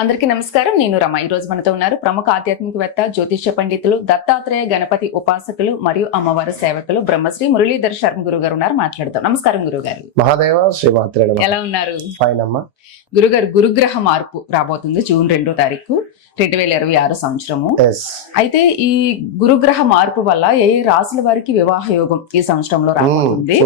అందరికీ నమస్కారం. నేను రమ. ఈ రోజు మనతో ఉన్నారు ప్రముఖ ఆధ్యాత్మికవేత్త, జ్యోతిష్య పండితులు, దత్తాత్రేయ గణపతి ఉపాసకులు మరియు అమ్మవారి సేవకులు బ్రహ్మశ్రీ మురళీధర్ శర్మ గురువు గారు ఉన్నారు. మాట్లాడతాం. నమస్కారం గురుగారు. మహాదేవ శ్రీమాత్రే నమః. ఎలా ఉన్నారు? ఫైన్ అమ్మా. గురుగారు, గురుగ్రహ మార్పు రాబోతుంది జూన్ 2వ తారీఖు 2026 సంవత్సరము. అయితే ఈ గురుగ్రహ మార్పు వల్ల ఏ రాశుల వారికి వివాహ యోగం ఈ సంవత్సరంలో రాబోతుంది?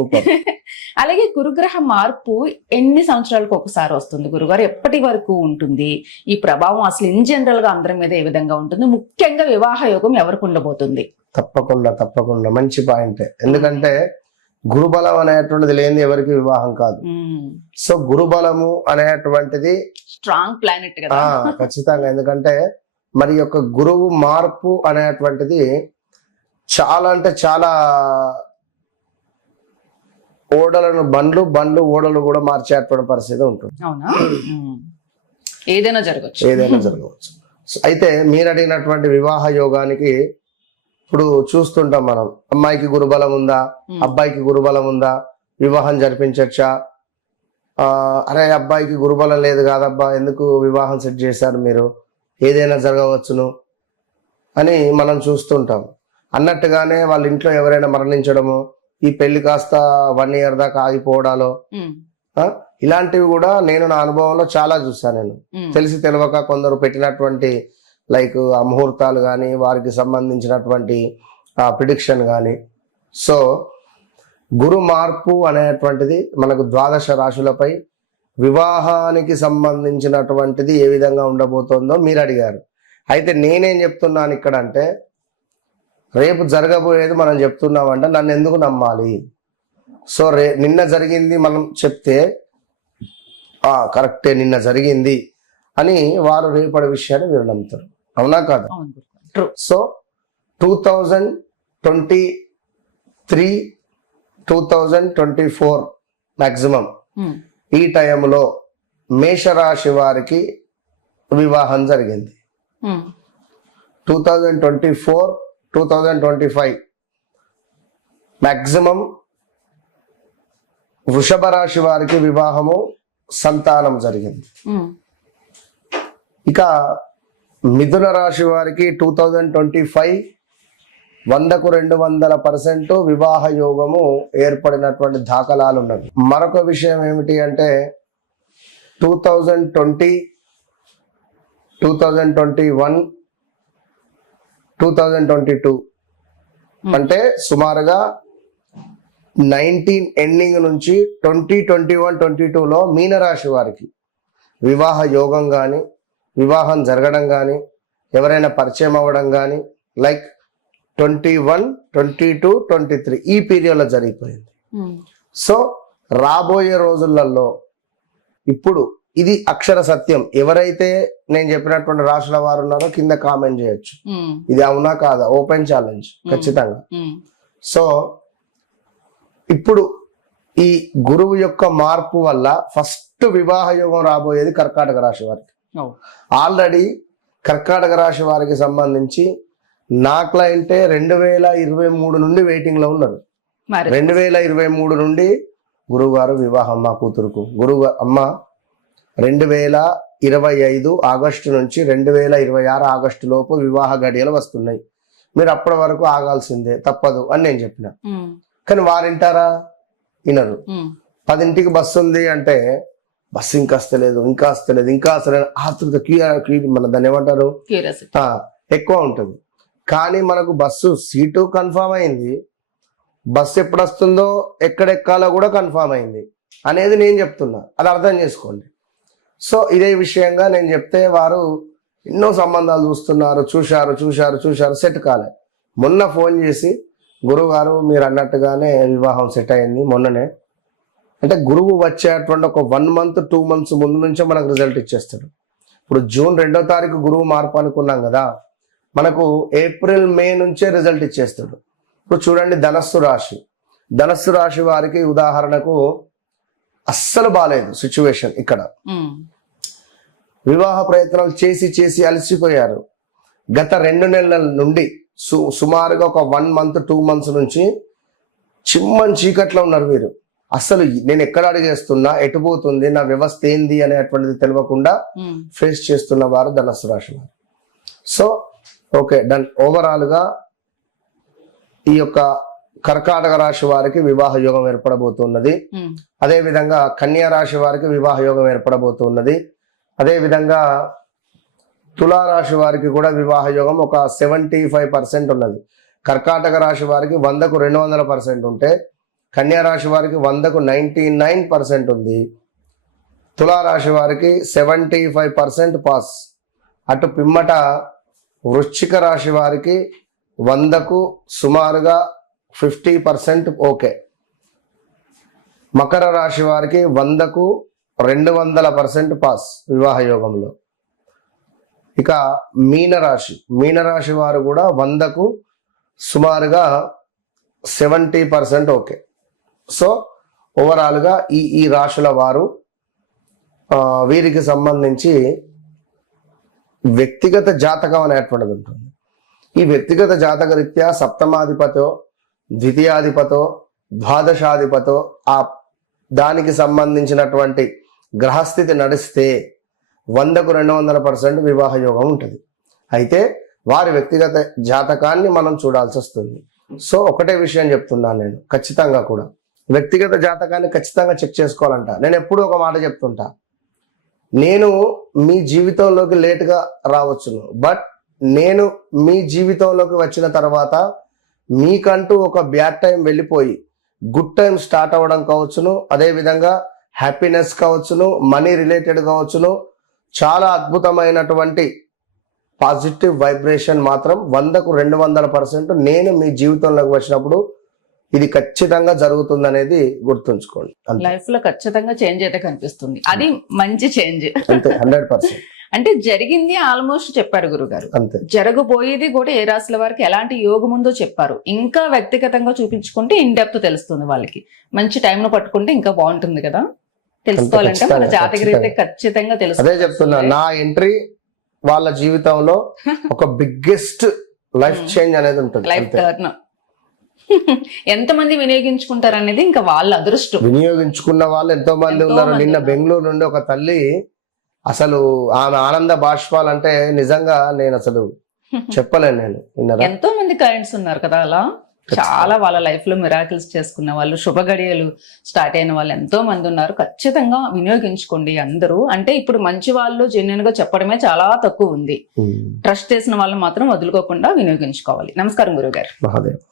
అలాగే గురుగ్రహ మార్పు ఎన్ని సంవత్సరాలకు ఒకసారి వస్తుంది గురుగారు? ఎప్పటి వరకు ఉంటుంది? ఈ ప్రభావం అసలు ఇన్ జనరల్ గా అందరి మీద ఏ విధంగా ఉంటుంది? ముఖ్యంగా వివాహ యోగం ఎవరికి ఉండబోతుంది? తప్పకుండా మంచి పాయింట్. ఎందుకంటే గురుబలం అనేటువంటిది లేని ఎవరికి వివాహం కాదు. సో గురుబలము అనేటువంటిది స్ట్రాంగ్ ప్లానెట్ కదా. ఖచ్చితంగా. ఎందుకంటే మరి యొక్క గురువు మార్పు అనేటువంటిది చాలా అంటే చాలా ఓడలను బండ్లు ఓడలు కూడా మార్చేటువంటి పరిస్థితి ఉంటుంది. అవునా? ఏదైనా జరగవచ్చు. అయితే మీరు అడిగినటువంటి వివాహ యోగానికి ఇప్పుడు చూస్తుంటాం మనం. అమ్మాయికి గురుబలం ఉందా, అబ్బాయికి గురుబలం ఉందా, వివాహం జరిపించచ్చా? అరే అబ్బాయికి గురుబలం లేదు కాదబ్బా, ఎందుకు వివాహం సెట్ చేశారు మీరు, ఏదైనా జరగవచ్చును అని మనం చూస్తుంటాం. అన్నట్టుగానే వాళ్ళ ఇంట్లో ఎవరైనా మరణించడము, ఈ పెళ్లి కాస్త 1 year దాకా ఆగిపోవడాలో, ఇలాంటివి కూడా నేను నా అనుభవంలో చాలా చూసాను. నేను తెలిసి తెలియక కొందరు పెట్టినటువంటి లైక్ ఆ ముహూర్తాలు కానీ, వారికి సంబంధించినటువంటి ఆ ప్రిడిక్షన్ కానీ. సో గురు మార్పు అనేటువంటిది మనకు 12 రాశులపై వివాహానికి సంబంధించినటువంటిది ఏ విధంగా ఉండబోతోందో మీరు అడిగారు. అయితే నేనేం చెప్తున్నాను ఇక్కడ అంటే, రేపు జరగబోయేది మనం చెప్తున్నామంటే నన్ను ఎందుకు నమ్మాలి? సో నిన్న జరిగింది మనం చెప్తే కరెక్టే, నిన్న జరిగింది అని వారు రేపటి విషయాన్ని వీరు నమ్ముతారు. అవునా కాదు? సో 2023, 2024 మాక్సిమం ఈ టైంలో మేషరాశి వారికి వివాహం జరిగింది. 2024, 2025 మాక్సిమం వృషభ రాశి వారికి వివాహము, సంతానం జరిగింది. ఇక మిథున రాశి వారికి 2025 100కు 200% వివాహ యోగము ఏర్పడినటువంటి దాఖలాలు ఉన్నవి. మరొక విషయం ఏమిటి అంటే 2020, 2021, 2022 అంటే సుమారుగా 19 ఎండింగ్ నుంచి 2021, 22లో మీనరాశి వారికి వివాహ యోగం కానీ, వివాహం జరగడం కానీ, ఎవరైనా పరిచయం అవ్వడం కానీ, లైక్ 21, 22, 23 ఈ పీరియడ్లో జరిగిపోయింది. సో రాబోయే రోజులలో ఇప్పుడు ఇది అక్షర సత్యం. ఎవరైతే నేను చెప్పినటువంటి రాశుల వారు ఉన్నారో కింద కామెంట్ చేయొచ్చు, ఇది అవునా కాదా, ఓపెన్ ఛాలెంజ్ ఖచ్చితంగా. సో ఇప్పుడు ఈ గురువు యొక్క మార్పు వల్ల ఫస్ట్ వివాహ యోగం రాబోయేది కర్కాటక రాశి వారికి. ఆల్రెడీ కర్కాటక రాశి వారికి సంబంధించి నా క్లయింటే 2023 నుండి వెయిటింగ్ లో ఉన్నారు. 2023 నుండి గురువు గారు వివాహం మా కూతురుకు, గురువు అమ్మ 2025 ఆగస్టు నుంచి 2026 ఆగస్టు లోపు వివాహ గడియలు వస్తున్నాయి, మీరు అప్పటి వరకు ఆగాల్సిందే, తప్పదు అని నేను చెప్పిన. కానీ వారింటారా? వినరు. 10ంటికి బస్సు ఉంది అంటే బస్సు ఇంకా వస్తలేదు, ఆతృత మన దాన్ని ఏమంటారు, ఎక్కువ ఉంటుంది. కానీ మనకు బస్సు సీటు కన్ఫామ్ అయింది, బస్సు ఎప్పుడు వస్తుందో ఎక్కడెక్కాలో కూడా కన్ఫామ్ అయింది అనేది నేను చెప్తున్నా, అది అర్థం చేసుకోండి. సో ఇదే విషయంగా నేను చెప్తే వారు ఎన్నో సంబంధాలు చూశారు, సెట్ కాలే. మొన్న ఫోన్ చేసి, గురువు గారు మీరు అన్నట్టుగానే వివాహం సెట్ అయింది మొన్ననే అంటే, గురువు వచ్చేటువంటి ఒక 1 month, 2 months ముందు నుంచే మనకు రిజల్ట్ ఇచ్చేస్తాడు. ఇప్పుడు జూన్ 2వ తారీఖు గురువు మార్పు అనుకున్నాం కదా, మనకు ఏప్రిల్, మే నుంచే రిజల్ట్ ఇచ్చేస్తాడు. ఇప్పుడు చూడండి, ధనస్సు రాశి వారికి ఉదాహరణకు అస్సలు బాలేదు సిచ్యువేషన్. ఇక్కడ వివాహ ప్రయత్నాలు చేసి అలసిపోయారు. గత 2 నెలల నుండి సుమారుగా ఒక 1 month, 2 months నుంచి చిమ్మని చీకట్లో ఉన్నారు వీరు. అసలు నేను ఎక్కడ అడిగేస్తున్నా, ఎటుపోతుంది, నా వ్యవస్థ ఏంది అనేటువంటిది తెలియకుండా ఫేస్ చేస్తున్న వారు ధనస్సు రాశి వారు. So okay done. ఓవరాల్ గా ఈ యొక్క కర్కాటక రాశి వారికి వివాహ యోగం ఏర్పడబోతున్నది. అదే విధంగా కన్యా రాశి వారికి వివాహ యోగం ఏర్పడబోతున్నది. అదే విధంగా తులారాశి వారికి కూడా వివాహ యోగం ఒక 75% ఉన్నది. కర్కాటక రాశి వారికి 100కు 200% ఉంటే కన్యా రాశి వారికి 100కు 99% ఉంది. తులారాశి వారికి 75% పాస్. అటు పిమ్మట వృశ్చిక రాశి వారికి 100కు సుమారుగా 50% ఓకే. మకర రాశి వారికి 100కు 200% పాస్ వివాహ యోగంలో. ఇక మీనరాశి వారు కూడా 100కు సుమారుగా 70% ఓకే. సో ఓవరాల్ గా ఈ రాశుల వారు వీరికి సంబంధించి వ్యక్తిగత జాతకం అనేటువంటిది ఉంటుంది. ఈ వ్యక్తిగత జాతక రీత్యా సప్తమాధిపతో, ద్వితీయాధిపతో, ద్వాదశాధిపతో ఆ దానికి సంబంధించినటువంటి గ్రహస్థితి నడిస్తే 100కు 200% వివాహ యోగం ఉంటుంది. అయితే వారి వ్యక్తిగత జాతకాన్ని మనం చూడాల్సి వస్తుంది. సో ఒకటే విషయం చెప్తున్నాను నేను, ఖచ్చితంగా కూడా వ్యక్తిగత జాతకాన్ని ఖచ్చితంగా చెక్ చేసుకోవాలంట. నేను ఎప్పుడూ ఒక మాట చెప్తుంటా, నేను మీ జీవితంలోకి లేటుగా రావచ్చును, బట్ నేను మీ జీవితంలోకి వచ్చిన తర్వాత మీకంటూ ఒక బ్యాడ్ టైం వెళ్ళిపోయి గుడ్ టైం స్టార్ట్ అవ్వడం కావచ్చును, అదేవిధంగా హ్యాపీనెస్ కావచ్చును, మనీ రిలేటెడ్ కావచ్చును, చాలా అద్భుతమైనటువంటి పాజిటివ్ వైబ్రేషన్ మాత్రం 100కు 200% నేను మీ జీవితంలోకి వచ్చినప్పుడు ఇది ఖచ్చితంగా జరుగుతుంది అనేది గుర్తుంచుకోండి. లైఫ్ లో ఖచ్చితంగా చేంజ్ అయితే కనిపిస్తుంది. అది మంచి చేంజ్ అంతే, 100%. అంటే జరిగింది ఆల్మోస్ట్ చెప్పారు గురుగారు. అంతే, జరగబోయేది కూడా ఏ రాశుల వారికి ఎలాంటి యోగం ఉందో చెప్పారు. ఇంకా వ్యక్తిగతంగా చూపించుకుంటే ఇన్ డెప్త్ తెలుస్తుంది. వాళ్ళకి మంచి టైం ను పట్టుకుంటే ఇంకా బాగుంటుంది కదా. తెలుసుకోవాలంటే మన జాతక రీత్యా ఖచ్చితంగా తెలుసు. అదే చెప్తున్నా, నా ఎంట్రీ వాళ్ళ జీవితంలో ఒక బిగ్గెస్ట్ లైఫ్ చేంజ్ అనేది ఉంటుంది. లైఫ్ టర్న్ ఎంతమంది వినియోగించుకుంటారు అనేది ఇంకా వాళ్ళ అదృష్టం. వినియోగించుకున్న వాళ్ళు ఎంతో మంది ఉన్నారు. నిన్న బెంగళూరు నుండి ఒక తల్లి, అసలు ఆమె ఆనంద బాష్పాలంటే నిజంగా నేను అసలు చెప్పలేను. నేను ఎంతో మంది క్లయింట్స్ ఉన్నారు కదా అలా, చాలా వాళ్ళ లైఫ్ లో మిరాకిల్స్ చేసుకున్న వాళ్ళు, శుభ గడియలు స్టార్ట్ అయిన వాళ్ళు ఎంతో మంది ఉన్నారు. ఖచ్చితంగా వినియోగించుకోండి అందరూ. అంటే ఇప్పుడు మంచి వాళ్ళు జెన్యున్ గా చెప్పడమే చాలా తక్కువ ఉంది. ట్రస్ట్ చేసిన వాళ్ళు మాత్రం వదులుకోకుండా వినియోగించుకోవాలి. నమస్కారం గురుగారు. మహాదేవ్.